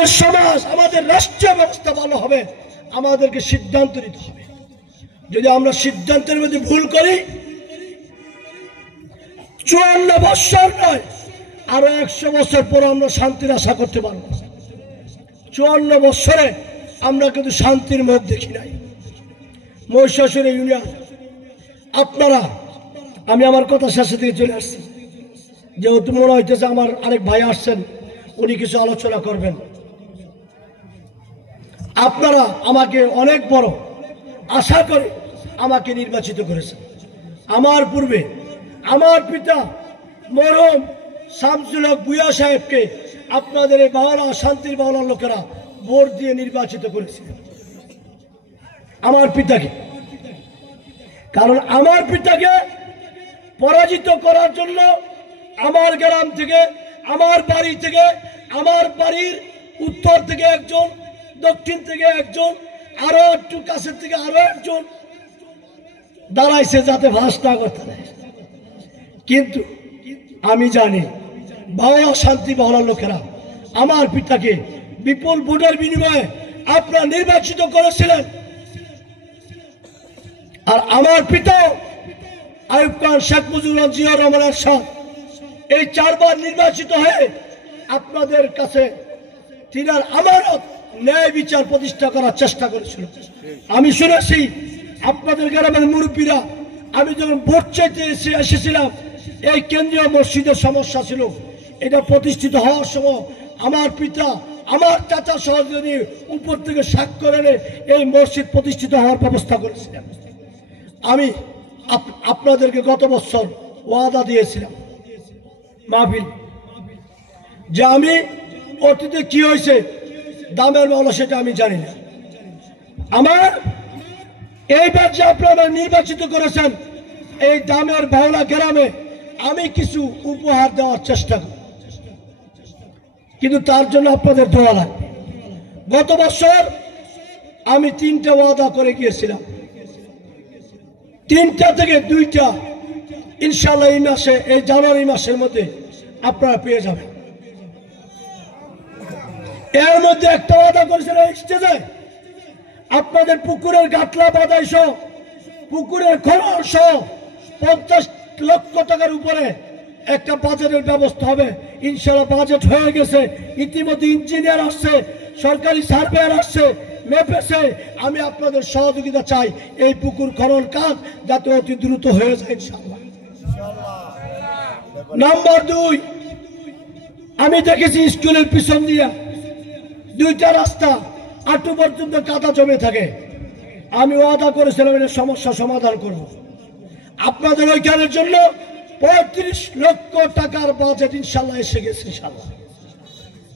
আমাদের সমাজ, আমাদের রাষ্ট্রীয় ব্যবস্থা ভালো হবে, আমাদেরকে সিদ্ধান্ত নিতে হবে। যদি আমরা সিদ্ধান্তের মধ্যে ভুল করি, 54 বছর নয়, আরো 100 বছর পর আমরা শান্তির আশা করতে পারবো। 54 বছরে আমরা কিন্তু শান্তির মুখ দেখি নাই। মহিষাসুর ইউনিয়ন আপনারা, আমি আমার কথা শেষে দিকে চলে আসছি, যেহেতু মনে হইতেছে আমার আরেক ভাই আসছেন, উনি কিছু আলোচনা করবেন। আপনারা আমাকে অনেক বড় আশা করে আমাকে নির্বাচিত করেছেন। আমার পূর্বে আমার পিতা মরহুম শামসুল হক ভূঁইয়া সাহেবকে আপনাদের এই বাওলা, শান্তির বাওলার লোকেরা ভোট দিয়ে নির্বাচিত করেছিলেন আমার পিতাকে। কারণ আমার পিতাকে পরাজিত করার জন্য আমার গ্রাম থেকে, আমার বাড়ি থেকে, আমার বাড়ির উত্তর থেকে একজন, দক্ষিণ থেকে একজন, আরো একটু কাছের থেকে আরো একজন দাঁড়াইছে যাতে ভাস না করতে দেয়। কিন্তু আমি জানি বাওলা, শান্তি বাওলার লোকেরা আমার পিতাকে বিপুল ভোটের বিনিময়ে আপনারা নির্বাচিত করেছিলেন। আর আমার পিতা আইয়ুব খান, শেখ মুজিবুর জিয়া রহমান এরশাদ এই 4 বার নির্বাচিত হয়ে আপনাদের কাছে তিনার আমানত, ন্যায় বিচার প্রতিষ্ঠা করার চেষ্টা করেছিল। আমি শুনেছি আপনাদের গ্রামের মুরব্বীরা, আমি যখন ভোট চাইতে এসেছিলাম, এই কেন্দ্রীয় মসজিদের সমস্যা ছিল, এটা প্রতিষ্ঠিত হওয়ার সময় আমার পিতা, আমার চাচা সহযোগী উপর থেকে স্বাক্ষর এনে এই মসজিদ প্রতিষ্ঠিত হওয়ার ব্যবস্থা করেছিলেন। আমি আপনাদেরকে গত বছর ওয়াদা দিয়েছিলাম মাহফিল, যে আমি অতীতে কি হয়েছে দামের মাওলা সেটা আমি জানি না। আমার এইবার যে আপনারা নির্বাচিত করেছেন, এই দামের বাওলা গ্রামে আমি কিছু উপহার দেওয়ার চেষ্টা করি, কিন্তু তার জন্য আপনাদের দোয়া লাগবে। গত বছর আমি 3টা ওয়াদা করে গিয়েছিলাম, 3টা থেকে 2টা ইনশাআল্লাহ এই মাসে, এই জানুয়ারি মাসের মধ্যে আপনারা পেয়ে যাবেন। এর মধ্যে একটা ওয়াদা করেছিলেন স্টেজে, আপনাদের পুকুরের গাটলা বাঁধাই সহ, পুকুরের খনন সহ 50 লক্ষ টাকার উপরে একটা বাজেটের ব্যবস্থা হবে। ইনশাআল্লাহ বাজেট হয়ে গেছে, ইতিমধ্যে ইঞ্জিনিয়ার আসছে, সরকারি সার্ভেয়ার আসছে, মেপেছে। আমি আপনাদের সহযোগিতা চাই এই পুকুর খনন কাজ যাতে অতি দ্রুত হয়ে যায় ইনশাআল্লাহ। নাম্বার 2, আমি দেখেছি স্কুলের পিছন দিয়ে 2টা রাস্তা আটু পর্যন্ত কাদা জমে থাকে। আমি ওয়াদা করেছিলাম এর সমস্যা সমাধান করব। আপনাদের ওইখানের জন্য 35 লক্ষ টাকার বাজেট ইনশাআল্লাহ এসে গেছে ইনশাআল্লাহ।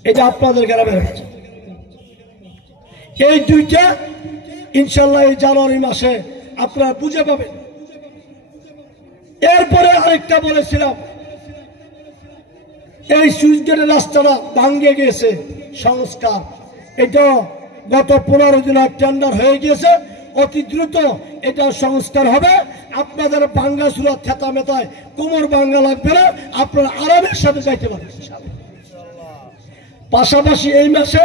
এটা আপনাদের গ্রামের বাজেট। এই 2টা ইনশাআল্লাহ এই জানুয়ারি মাসে আপনারা বুঝে পাবেন। এরপরে আরেকটা বলেছিলাম, এই সুইচ গেটের রাস্তাটা ভাঙ্গে গিয়েছে, সংস্কার, এটা গত 15 দিন টেন্ডার হয়ে গিয়েছে, অতি দ্রুত এটা সংস্কার হবে। আপনাদের ভাঙ্গা চুলা থেতা মেতায় কোমর ভাঙ্গা লাগবে না, আপনারা আরামের সাথে যাইতে পারবেন। পাশাপাশি এই মাসে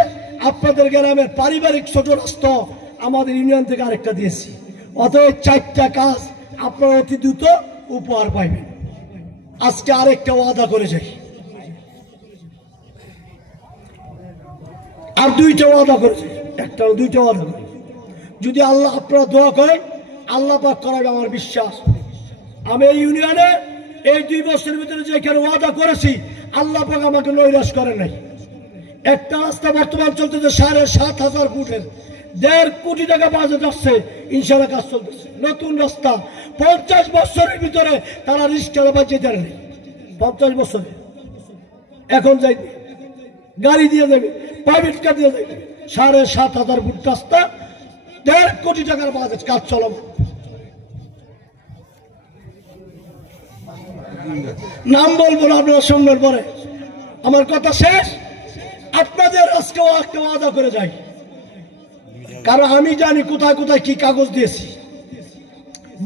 আপনাদের গ্রামের পারিবারিক ছোট রাস্তা আমাদের ইউনিয়ন থেকে আরেকটা দিয়েছি। অতএব 4টা কাজ আপনারা অতি দ্রুত উপহার পাইবেন। আজকে আরেকটা ওয়াদা করে যাই, আর 2টা ওয়াদা করেছে, 2টা ওয়াদা করে যদি আল্লাহ আপনারা দোয়া করেন, আল্লাহ পাক করাবে আমার বিশ্বাস। আমি এই ইউনিয়নে এই 2 বছরের ভিতরে যেখানে ওয়াদা করেছি, আল্লাহ পাক আমাকে নৈরাশ করে নাই। একটা রাস্তা বর্তমান চলতেছে 7,500 ফুটের, 1.5 কোটি টাকা বাজেট আসছে, ইনশাআল্লাহ কাজ চলতেছে। নতুন রাস্তা 50 বছরের ভিতরে তারা রিস্কা বাজিয়ে দেয় নেই, 50 বছরে এখন যাই গাড়ি দিয়ে দেবে, প্রাইভেট কার দিয়ে দেবে। 7,500 ফুট রাস্তা, 1.5 কোটি টাকার বাজেট, কাজ চলবে। নাম বলবো না আপনারা শুনবেন পরে, আমার কথা শেষ। আপনাদের আজকে একটা ওয়াদা করে যাই, কারণ আমি জানি কোথায় কোথায় কি কাগজ দিয়েছি।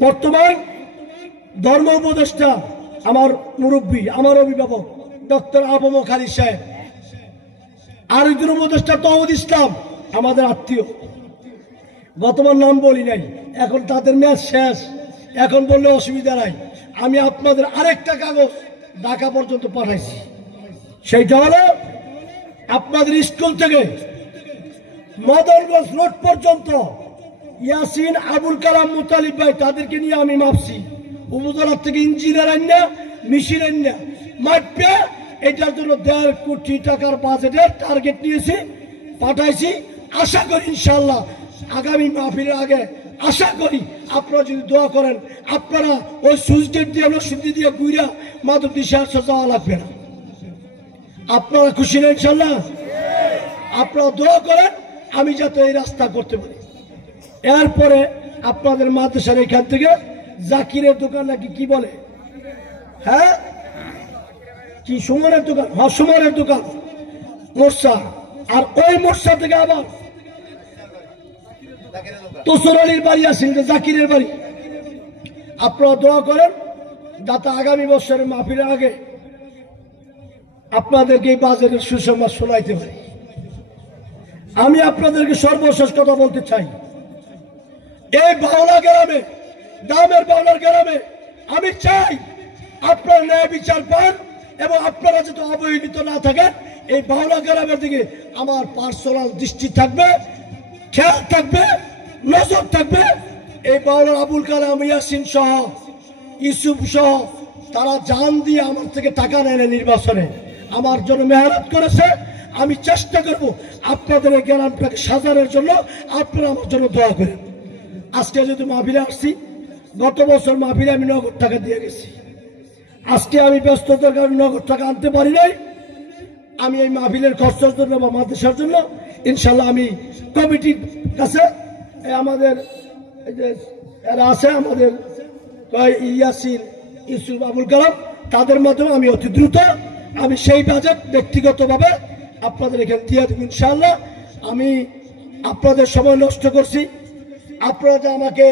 বর্তমান ধর্ম উপদেষ্টা আমার মুরব্বী, আমার অভিভাবক ডক্টর আবু খালিদ সাহেব, আরেকজন উপদেষ্টা তৌহিদ ইসলাম আমাদের আত্মীয়, গতবার নাম বলি নাই, এখন তাদের মেয়াদ শেষ, এখন বললে অসুবিধা নাই। আমি আপনাদের আরেকটা কাগজ ঢাকা পর্যন্ত পাঠাইছি, সেইটা হলো আপনাদের স্কুল থেকে মদনগঞ্জ রোড পর্যন্ত ইয়াসিন, আবুল কালাম, মুতালিব ভাই তাদেরকে নিয়ে আমি মাপছি। উপজেলার থেকে ইঞ্জিনিয়ার আইনা, মিশির আইনা মাপবে, এটার জন্য 1.5 কোটি টাকার বাজেটের টার্গেট নিয়েছি, পাঠাইছি। আশা করি ইনশাল্লাহ আগামী মাহফিলের আগে আশা করি আপনারা যদি দোয়া করেন, আপনারা ওই সুইচ গেট দিয়ে রশিদি দিয়ে ঘুরা মাত্র 200 যাওয়া লাগবে না। আপনারা খুশি না ইনশাল্লাহ? আপনারা দোয়া করেন আমি যাতে এই রাস্তা করতে পারি। এরপরে আপনাদের মাদ্রাসার এখান থেকে জাকিরের দোকান নাকি কি বলে, হ্যাঁ কি সুমনের দোকান, হ্যাঁ সুমনের দোকান মোর্চা, আর ওই মোর্চা থেকে আবার তোসর আলীর বাড়ি আসেন, জাকিরের বাড়ি। আপনারা দোয়া করেন যাতে আগামী বছরের মাহফিলের আগে আপনাদেরকে এই বাজারের সুসংবাদ শোনাইতে পারি। আমি আপনাদেরকে সর্বশেষ কথা বলতে চাই, এই বাউলা গ্রামে, গ্রামের বাউলার গ্রামে আমি চাই আপনারা ন্যায় বিচার পান এবং আপনারা যাতে অবহেলিত না থাকেন। এই বাউলা গ্রামের দিকে আমার পার্সোনাল দৃষ্টি থাকবে, খেয়াল থাকবে, নজর থাকবে। এই বাউলার আবুল কালাম, ইয়াসিন সহ, ইউসুফ সহ তারা জান দিয়ে আমার থেকে টাকা নেয় না, নির্বাচনে আমার জন্য মেহনত করেছে। আমি চেষ্টা করব আপনাদের এই গ্রামটাকে সাজানোর জন্য, আপনারা আমার জন্য দোয়া করেন। আজকে যদি মাহফিলে আসছি, গত বছর মাহফিলে আমি নগদ টাকা দিয়ে গেছি, আজকে আমি ব্যস্ততার কারণে নগদ টাকা আনতে পারি নাই। আমি এই মাহফিলের খরচের জন্য বা মাদ্রাসার জন্য ইনশাল্লাহ আমি কমিটির কাছে আমাদের এরা আছে, আমাদের ইয়াসিন, ইউসুফ, আবুল কালাম, তাদের মাধ্যমে আমি অতি দ্রুত আমি সেই বাজেট ব্যক্তিগতভাবে আপনাদের এখানে দিয়ে দেব ইনশাল্লাহ। আমি আপনাদের সময় নষ্ট করছি, আপনারা যে আমাকে